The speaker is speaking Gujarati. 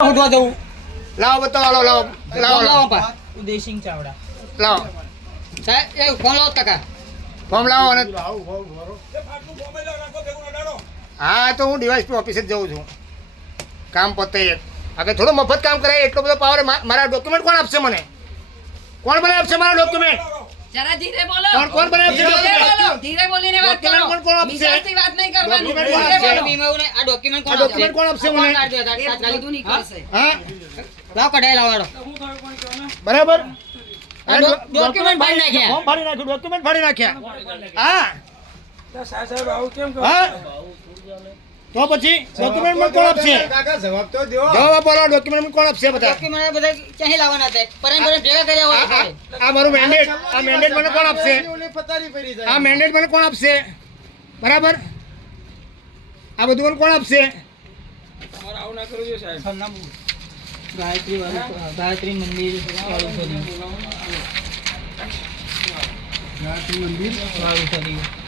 ઉઠવા જવું લાવો બતાવો લાવો લાવો લાવો પા ઉદયસિંહ ચાવડા લાવો સાહેબ એ ફોન લાવો ટકા ફોર્મ લાવો અને હા તો હું ડીવાયસપી ઓફિસે જ જઉં છું કામ પતે આગળ થોડું મફત કામ કરાય એટલો બધો પાવર મારા ડોક્યુમેન્ટ કોણ આપશે મને કોણ બનાવી આપશે મારા ડોક્યુમેન્ટ જરા ધીરે બોલો કોણ બનાવી આપશે ધીરે document? બોલો ધીરે બોલીને વાત કરો Document કોણ આપશે? વિચારથી વાત નહીં કરવાની Document કોણ ધીરે આપશે? બોલો. આ ડોક્યુમેન્ટ આ કોણ ડોક્યુમેન્ટ કોણ આપશે મને એ બધું નીકળશે હા લાવ કઢાઈ લાવો હેડો. બરાબર આ ડોક્યુમેન્ટ ફાડી નાખ્યા. ફોર્મ ફાડી નાખ્યું ડોક્યુમેન્ટ ફાડી નાખ્યા હા હા તો પછી ડોક્યુમેન્ટ કોણ આપશે જવાબ આપો ડોક્યુમેન્ટ કોણ આપશે બધા ડોક્યુમેન્ટ બધા ક્યાંથી લાવવાના હતા પરમ ભેગા કર્યા હોય આ- આ મારું મેન્ડેટ આ મેન્ડેટ મને કોણ આપશે આ મેન્ડેટ મને કોણ આપશે બરાબર આ બધું મને કોણ આપશે ગાયત્રી મંદિર વાળું કર્યું.